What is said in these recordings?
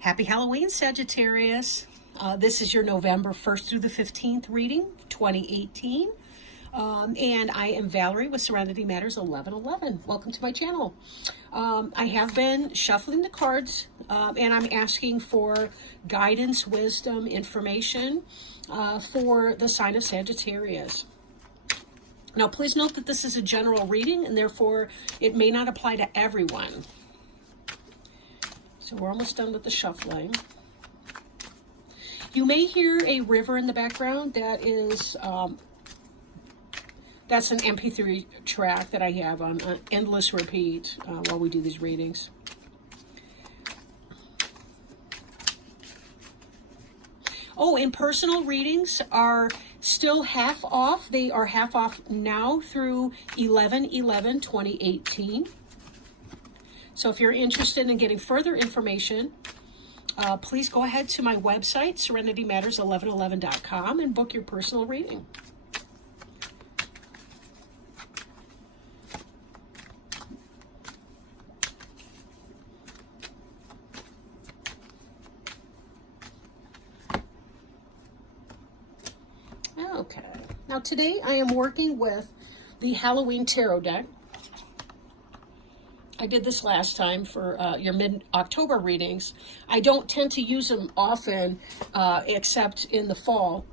Happy Halloween, Sagittarius. This is your November 1st through the 15th reading, 2018. And I am Valerie with Serenity Matters 1111. Welcome to my channel. I have been shuffling the cards and I'm asking for guidance, wisdom, information for the sign of Sagittarius. Now, please note that this is a general reading and therefore it may not apply to everyone. So we're almost done with the shuffling. You may hear a river in the background. That is, that's an MP3 track that I have on endless repeat while we do these readings. Oh, and personal readings are still half off. They are half off now through 11/11/2018. So if you're interested in getting further information, please go ahead to my website, serenitymatters1111.com, and book your personal reading. Okay, now today I am working with the Halloween Tarot deck. I did this last time for your mid-October readings. I don't tend to use them often, except in the fall.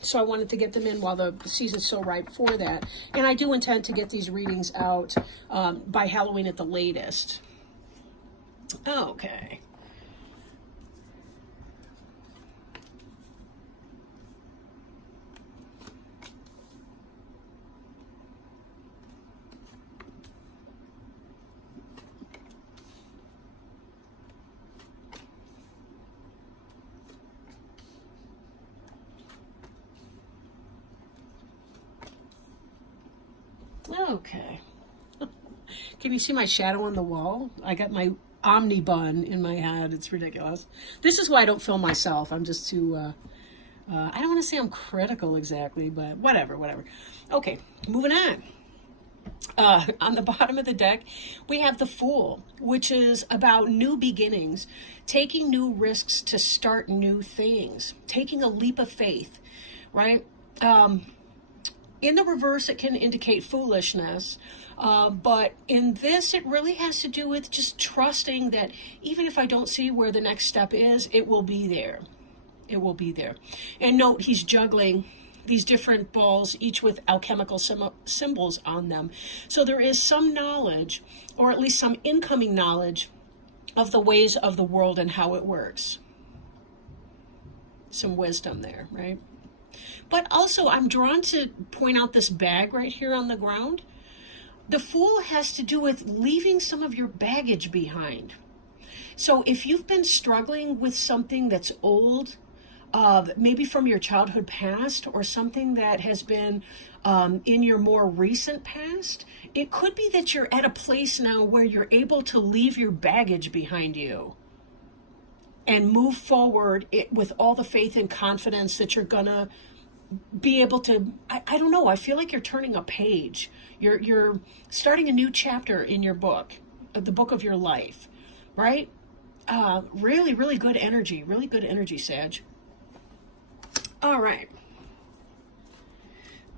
So I wanted to get them in while the season's so ripe for that. And I do intend to get these readings out by Halloween at the latest. Okay. Okay. Can you see my shadow on the wall? I got my omni bun in my head. It's ridiculous. This is why I don't film myself. I'm just too, I don't want to say I'm critical exactly, but whatever. Okay, moving on. On the bottom of the deck, we have the Fool, which is about new beginnings, taking new risks to start new things, taking a leap of faith, right? In the reverse, it can indicate foolishness, but in this, it really has to do with just trusting that even if I don't see where the next step is, it will be there. It will be there. And note, he's juggling these different balls, each with alchemical symbols on them. So there is some knowledge, or at least some incoming knowledge, of the ways of the world and how it works. Some wisdom there, right? But also, I'm drawn to point out this bag right here on the ground. The Fool has to do with leaving some of your baggage behind. So if you've been struggling with something that's old, maybe from your childhood past, or something that has been in your more recent past, it could be that you're at a place now where you're able to leave your baggage behind you and move forward with all the faith and confidence that you're gonna be able to, I don't know, I feel like you're turning a page. You're starting a new chapter in your book, the book of your life, right? Really, really good energy, Sag. All right.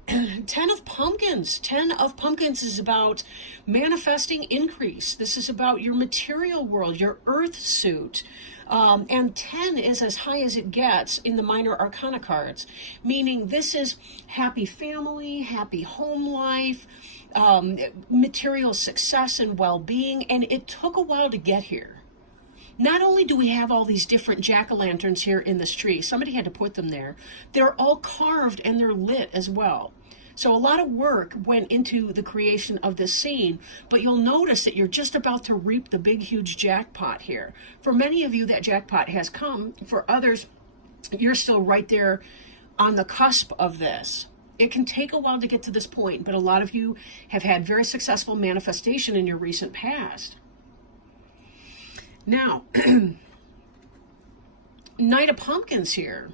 10 of Pumpkins. 10 of Pumpkins is about manifesting increase. This is about your material world, your earth suit. And 10 is as high as it gets in the minor arcana cards, meaning this is happy family, happy home life, material success and well-being, and it took a while to get here. Not only do we have all these different jack-o'-lanterns here in this tree, somebody had to put them there, they're all carved and they're lit as well. So a lot of work went into the creation of this scene, but you'll notice that you're just about to reap the big, huge jackpot here. For many of you, that jackpot has come. For others, you're still right there on the cusp of this. It can take a while to get to this point, but a lot of you have had very successful manifestation in your recent past. Now, Knight of Pumpkins here,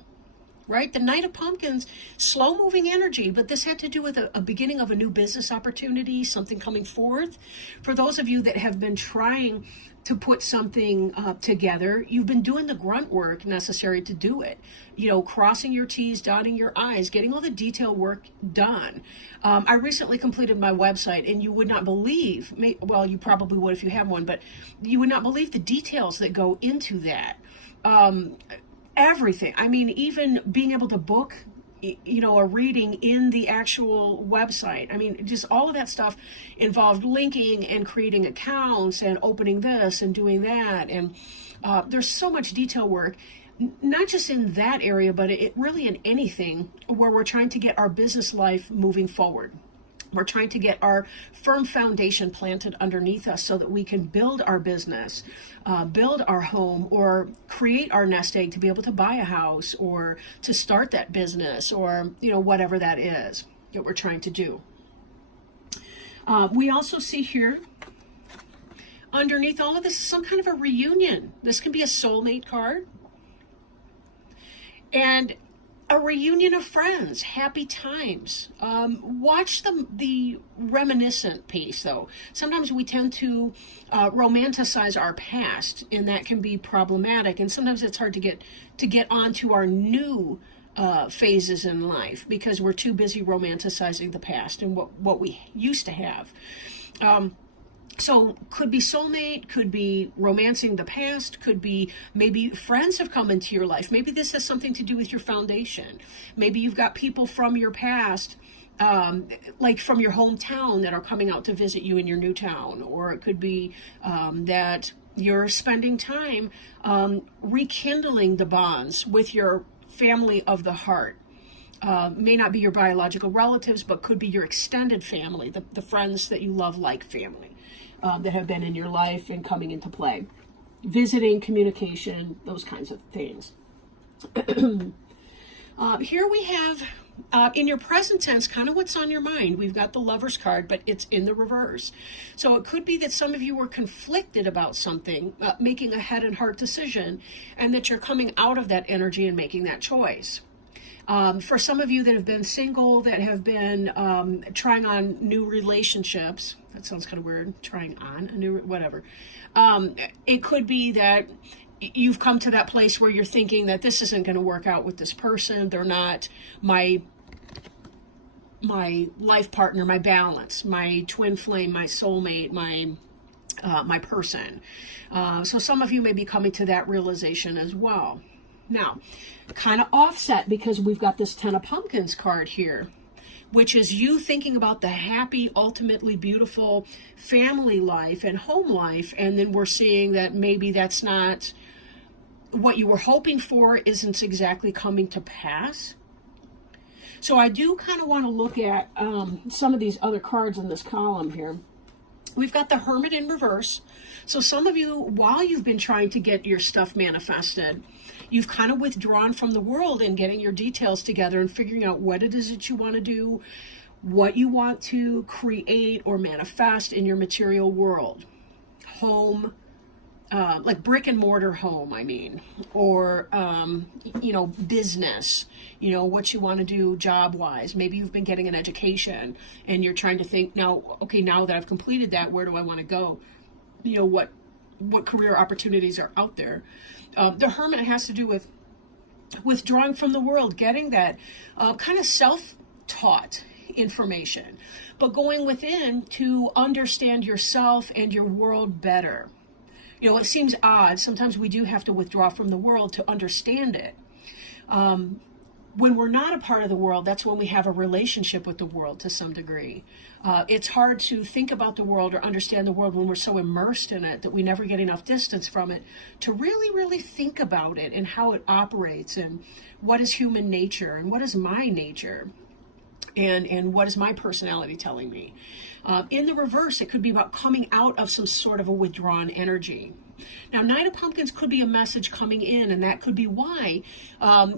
right? The Knight of Pumpkins, slow moving energy, but this had to do with a beginning of a new business opportunity, something coming forth. For those of you that have been trying to put something together, you've been doing the grunt work necessary to do it. You know, crossing your T's, dotting your I's, getting all the detail work done. I recently completed my website, and you would not believe, well, you probably would if you have one, but you would not believe the details that go into that. Everything. I mean, even being able to book, you know, a reading in the actual website. I mean, just all of that stuff involved linking and creating accounts and opening this and doing that. And there's so much detail work, not just in that area, but it really in anything where we're trying to get our business life moving forward. We're trying to get our firm foundation planted underneath us so that we can build our business, build our home, or create our nest egg to be able to buy a house or to start that business, or, you know, whatever that is that we're trying to do. We also see here underneath all of this is some kind of a reunion. This can be a soulmate card. And a reunion of friends, happy times. Watch the reminiscent piece, though. Sometimes we tend to romanticize our past, and that can be problematic. And sometimes it's hard to get onto our new phases in life because we're too busy romanticizing the past and what we used to have. So could be soulmate, could be romancing the past, could be maybe friends have come into your life. Maybe this has something to do with your foundation. Maybe you've got people from your past, like from your hometown, that are coming out to visit you in your new town. Or it could be that you're spending time rekindling the bonds with your family of the heart. May not be your biological relatives, but could be your extended family, the friends that you love like family. That have been in your life and coming into play. Visiting, communication, those kinds of things. Here we have, in your present tense, kind of what's on your mind. We've got the Lover's card, but it's in the reverse. So it could be that some of you were conflicted about something, making a head and heart decision, and that you're coming out of that energy and making that choice. For some of you that have been single, that have been trying on new relationships, that sounds kind of weird, trying on a new, whatever. It could be that you've come to that place where you're thinking that this isn't going to work out with this person. They're not my life partner, my balance, my twin flame, my soulmate, my person. So some of you may be coming to that realization as well. Now, kind of offset because we've got this Ten of Pumpkins card here, which is you thinking about the happy, ultimately beautiful family life and home life, and then we're seeing that maybe that's not what you were hoping for, isn't exactly coming to pass. So I do kind of want to look at some of these other cards in this column here. We've got the Hermit in reverse. So some of you, while you've been trying to get your stuff manifested, you've kind of withdrawn from the world and getting your details together and figuring out what it is that you want to do, what you want to create or manifest in your material world. Home, like brick and mortar home, I mean, or, business, what you want to do job-wise. Maybe you've been getting an education and you're trying to think now, okay, now that I've completed that, where do I want to go? What career opportunities are out there. The Hermit has to do with withdrawing from the world, getting that kind of self-taught information, but going within to understand yourself and your world better. It seems odd. Sometimes we do have to withdraw from the world to understand it. When we're not a part of the world, that's when we have a relationship with the world to some degree. It's hard to think about the world or understand the world when we're so immersed in it that we never get enough distance from it to really, really think about it and how it operates and what is human nature and what is my nature and what is my personality telling me. In the reverse, it could be about coming out of some sort of a withdrawn energy. Now, Knight of Pumpkins could be a message coming in, and that could be why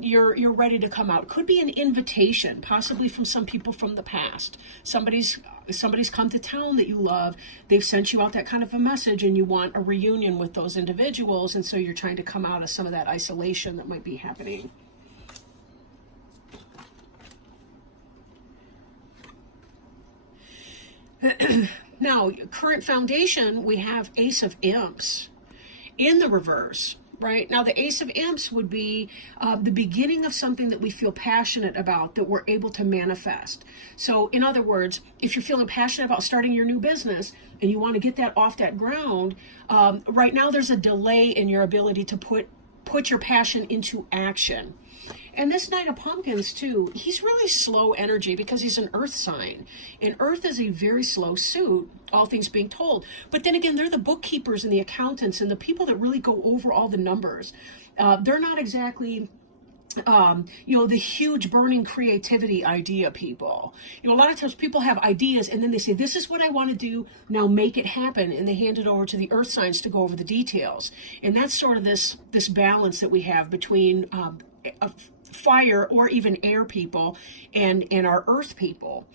you're ready to come out. It could be an invitation, possibly from some people from the past. Somebody's come to town that you love. They've sent you out that kind of a message, and you want a reunion with those individuals, and so you're trying to come out of some of that isolation that might be happening. Now, current foundation, we have Ace of Imps in the reverse. Right? Now, the Ace of Imps would be the beginning of something that we feel passionate about, that we're able to manifest. So, in other words, if you're feeling passionate about starting your new business and you want to get that off that ground, right now there's a delay in your ability to put your passion into action. And this Knight of Pumpkins, too, he's really slow energy because he's an earth sign. And earth is a very slow suit, all things being told. But then again, they're the bookkeepers and the accountants and the people that really go over all the numbers. They're not exactly... the huge burning creativity idea people. A lot of times people have ideas and then they say, this is what I want to do, now make it happen. And they hand it over to the earth signs to go over the details. And that's sort of this balance that we have between fire or even air people and our earth people.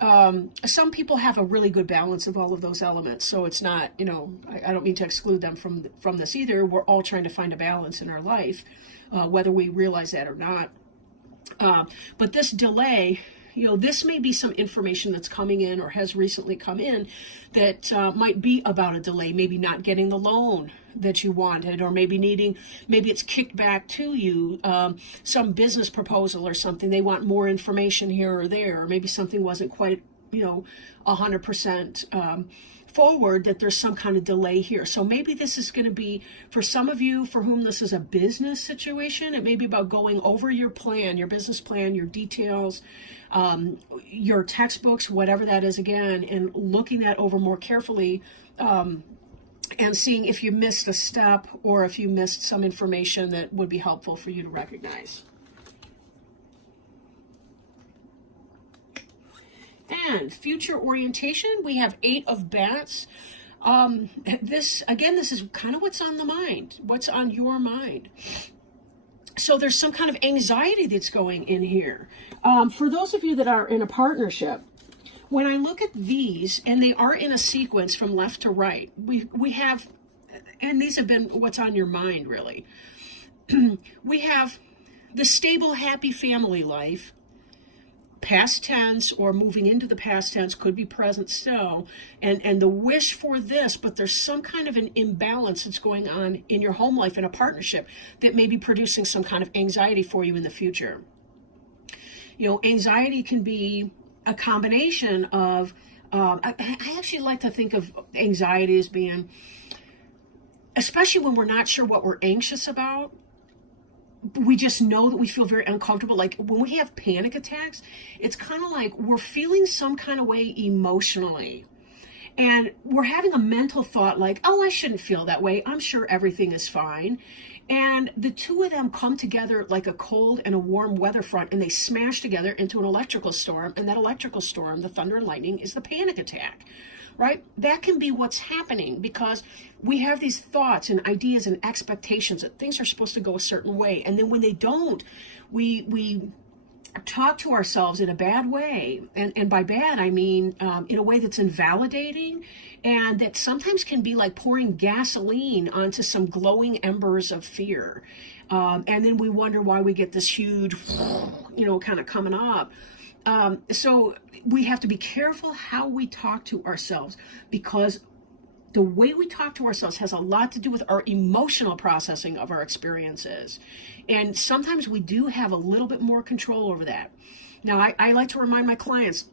Some people have a really good balance of all of those elements. So it's not, I don't mean to exclude them from this either. We're all trying to find a balance in our life, whether we realize that or not. But this delay, this may be some information that's coming in or has recently come in that might be about a delay, maybe not getting the loan that you wanted, or maybe it's kicked back to you, some business proposal or something. They want more information here or there, or maybe something wasn't quite, 100% forward, that there's some kind of delay here. So maybe this is going to be, for some of you for whom this is a business situation, it may be about going over your plan, your business plan, your details, your textbooks, whatever that is, again, and looking that over more carefully, and seeing if you missed a step or if you missed some information that would be helpful for you to recognize. And future orientation, we have 8 of Bats. This is kind of what's on the mind, what's on your mind. So there's some kind of anxiety that's going in here. For those of you that are in a partnership, when I look at these, and they are in a sequence from left to right, we have, and these have been what's on your mind, really. We have the stable, happy family life, past tense or moving into the past tense, could be present still, and the wish for this, but there's some kind of an imbalance that's going on in your home life in a partnership that may be producing some kind of anxiety for you in the future. Anxiety can be a combination of, I actually like to think of anxiety as being, especially when we're not sure what we're anxious about, we just know that we feel very uncomfortable. Like when we have panic attacks, it's kind of like we're feeling some kind of way emotionally. And we're having a mental thought like, oh, I shouldn't feel that way. I'm sure everything is fine. And the two of them come together like a cold and a warm weather front, and they smash together into an electrical storm. And that electrical storm, the thunder and lightning, is the panic attack, right? That can be what's happening because we have these thoughts and ideas and expectations that things are supposed to go a certain way. And then when they don't, we talk to ourselves in a bad way. And by bad, I mean in a way that's invalidating and that sometimes can be like pouring gasoline onto some glowing embers of fear. And then we wonder why we get this huge, kind of coming up. So we have to be careful how we talk to ourselves, because the way we talk to ourselves has a lot to do with our emotional processing of our experiences. And sometimes we do have a little bit more control over that. Now, I like to remind my clients,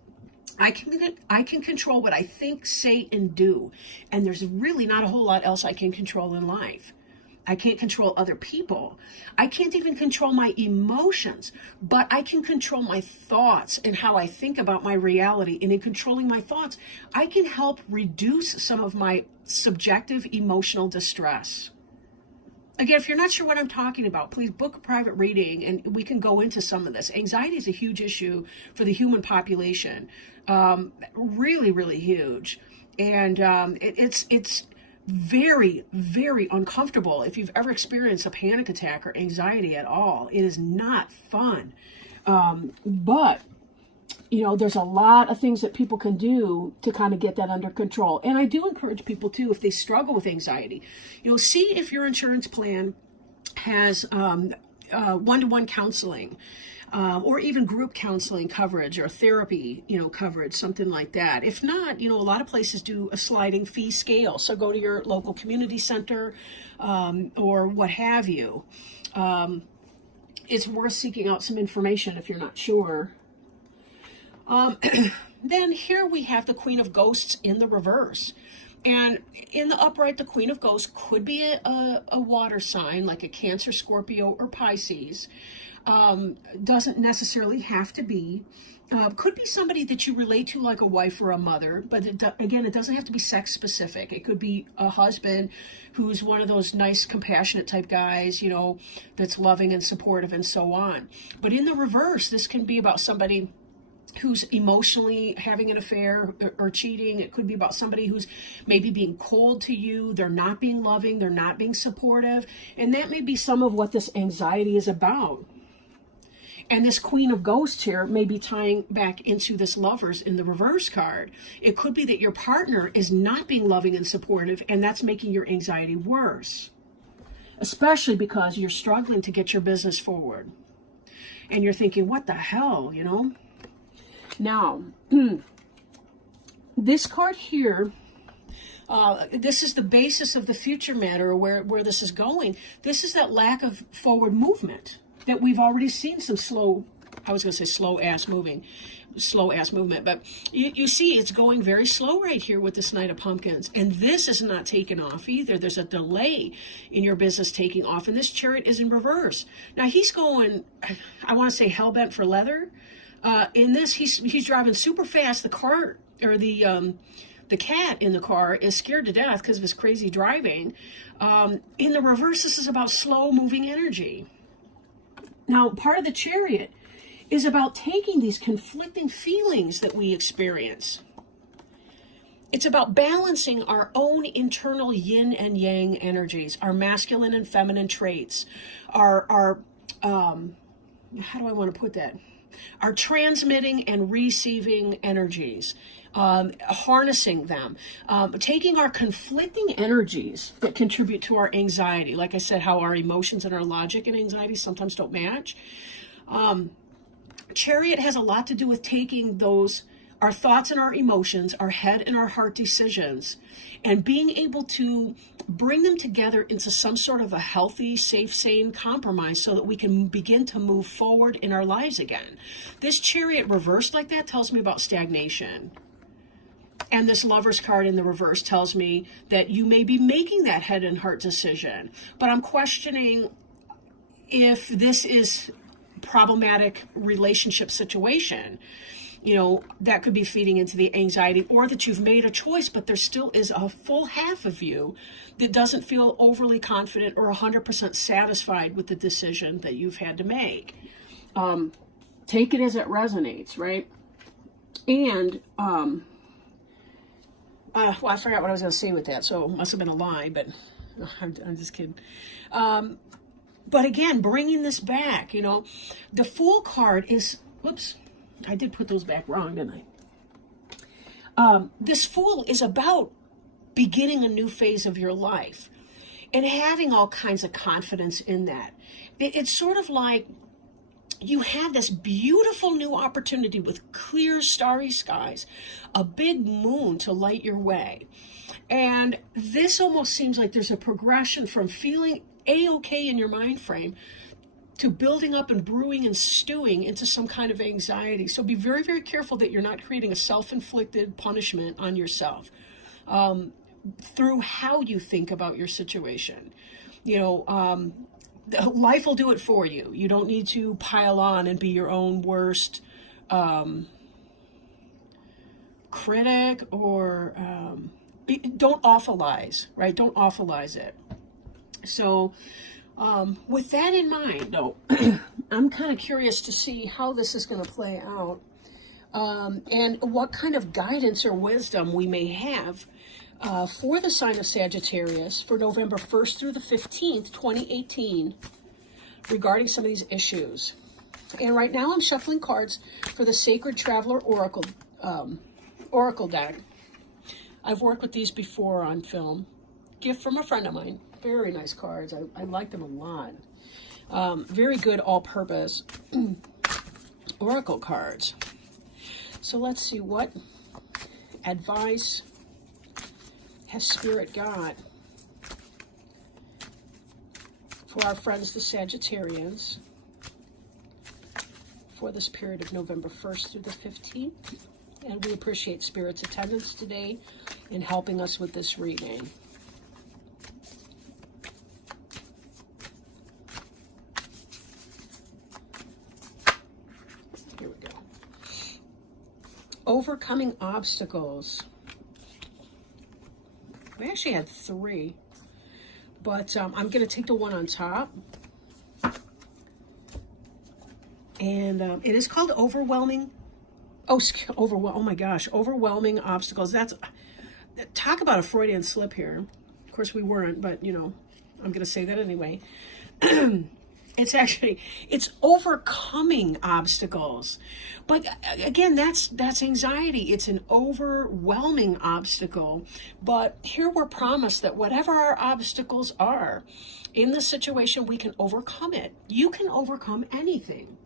I can control what I think, say, and do. And there's really not a whole lot else I can control in life. I can't control other people. I can't even control my emotions, but I can control my thoughts and how I think about my reality. And in controlling my thoughts, I can help reduce some of my subjective emotional distress. Again, if you're not sure what I'm talking about, please book a private reading and we can go into some of this. Anxiety is a huge issue for the human population. Really, really huge. And it's very, very uncomfortable. If you've ever experienced a panic attack or anxiety at all, it is not fun. But there's a lot of things that people can do to kind of get that under control. And I do encourage people too, if they struggle with anxiety, see if your insurance plan has one-to-one counseling. or even group counseling coverage or therapy, coverage, something like that. If not, a lot of places do a sliding fee scale. So go to your local community center or what have you. It's worth seeking out some information if you're not sure. Then here we have the Queen of Ghosts in the reverse. And in the upright, the Queen of Ghosts could be a water sign, like a Cancer, Scorpio, or Pisces. Doesn't necessarily have to be. Could be somebody that you relate to, like a wife or a mother, but again, it doesn't have to be sex specific. It could be a husband who's one of those nice, compassionate type guys, that's loving and supportive and so on. But in the reverse, this can be about somebody who's emotionally having an affair or cheating. It could be about somebody who's maybe being cold to you. They're not being loving. They're not being supportive. And that may be some of what this anxiety is about. And this Queen of Ghosts here may be tying back into this Lovers in the reverse card. It could be that your partner is not being loving and supportive, and that's making your anxiety worse. Especially because you're struggling to get your business forward. And you're thinking, what the hell, Now, this card here, this is the basis of the future matter, where this is going. This is that lack of forward movement that we've already seen some slow ass movement, but you see it's going very slow right here with this Knight of Pumpkins. And this is not taking off either. There's a delay in your business taking off, and this Chariot is in reverse. Now he's going, I want to say hell-bent for leather. In this, he's driving super fast. The car, or the cat in the car, is scared to death because of his crazy driving. In the reverse, this is about slow moving energy. Now, part of the Chariot is about taking these conflicting feelings that we experience. It's about balancing our own internal yin and yang energies, our masculine and feminine traits, our how do I want to put that? Our transmitting and receiving energies, harnessing them, taking our conflicting energies that contribute to our anxiety. Like I said, how our emotions and our logic and anxiety sometimes don't match. Chariot has a lot to do with taking our thoughts and our emotions, our head and our heart decisions, and being able to bring them together into some sort of a healthy, safe, sane compromise so that we can begin to move forward in our lives again. This Chariot reversed like that tells me about stagnation. And this Lover's card in the reverse tells me that you may be making that head and heart decision. But I'm questioning if this is problematic relationship situation. That could be feeding into the anxiety, or that you've made a choice, but there still is a full half of you that doesn't feel overly confident or 100% satisfied with the decision that you've had to make. Take it as it resonates, right? And, I forgot what I was going to say with that, so it must have been a lie, but I'm just kidding. But again, bringing this back, the Fool card is, whoops, I did put those back wrong, didn't I? This Fool is about beginning a new phase of your life and having all kinds of confidence in that. It's sort of like you have this beautiful new opportunity with clear, starry skies, a big moon to light your way. And this almost seems like there's a progression from feeling A-okay in your mind frame to building up and brewing and stewing into some kind of anxiety. So be very, very careful that you're not creating a self-inflicted punishment on yourself through how you think about your situation. Life will do it for you. You don't need to pile on and be your own worst critic, or don't awfulize, right? Don't awfulize it. So with that in mind, though, I'm kind of curious to see how this is going to play out, and what kind of guidance or wisdom we may have for the sign of Sagittarius for November 1st through the 15th, 2018, regarding some of these issues. And right now I'm shuffling cards for the Sacred Traveler Oracle deck. I've worked with these before on film. Gift from a friend of mine. Very nice cards. I like them a lot. Very good all-purpose. oracle cards. So let's see, what advice has Spirit got for our friends, the Sagittarians, for this period of November 1st through the 15th. And we appreciate Spirit's attendance today in helping us with this reading. Here we go. Overcoming obstacles. We actually had 3, but I'm going to take the one on top. And it is called overwhelming. Oh my gosh, overwhelming obstacles. Talk about a Freudian slip here. Of course we weren't, but you know, I'm going to say that anyway. It's overcoming obstacles. But again, that's anxiety. It's an overwhelming obstacle. But here we're promised that whatever our obstacles are, in the situation, we can overcome it. You can overcome anything.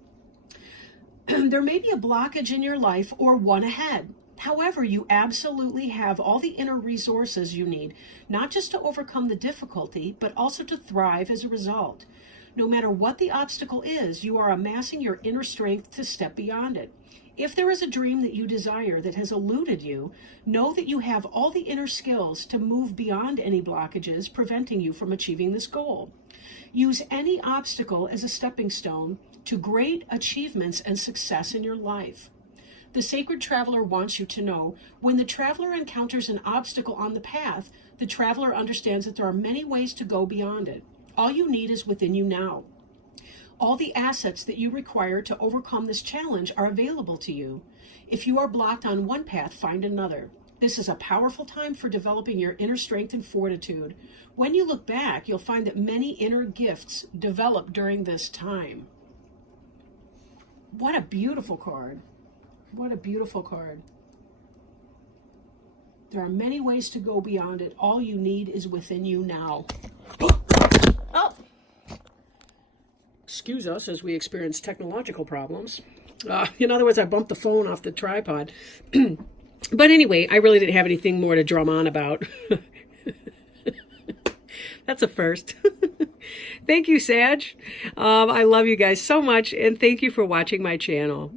There may be a blockage in your life or one ahead. However, you absolutely have all the inner resources you need, not just to overcome the difficulty, but also to thrive as a result. No matter what the obstacle is, you are amassing your inner strength to step beyond it. If there is a dream that you desire that has eluded you, know that you have all the inner skills to move beyond any blockages preventing you from achieving this goal. Use any obstacle as a stepping stone to great achievements and success in your life. The sacred traveler wants you to know, when the traveler encounters an obstacle on the path, the traveler understands that there are many ways to go beyond it. All you need is within you now. All the assets that you require to overcome this challenge are available to you. If you are blocked on one path, find another. This is a powerful time for developing your inner strength and fortitude. When you look back, you'll find that many inner gifts develop during this time. What a beautiful card. What a beautiful card. There are many ways to go beyond it. All you need is within you now. Oh! Excuse us as we experience technological problems. In other words, I bumped the phone off the tripod. But anyway, I really didn't have anything more to drum on about. That's a first. Thank you, Sag. I love you guys so much, and thank you for watching my channel.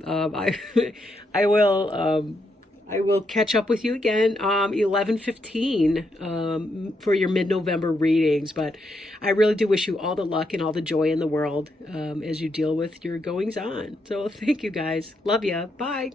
I will catch up with you again 11:15 for your mid-November readings. But I really do wish you all the luck and all the joy in the world as you deal with your goings on. So thank you guys. Love ya. Bye.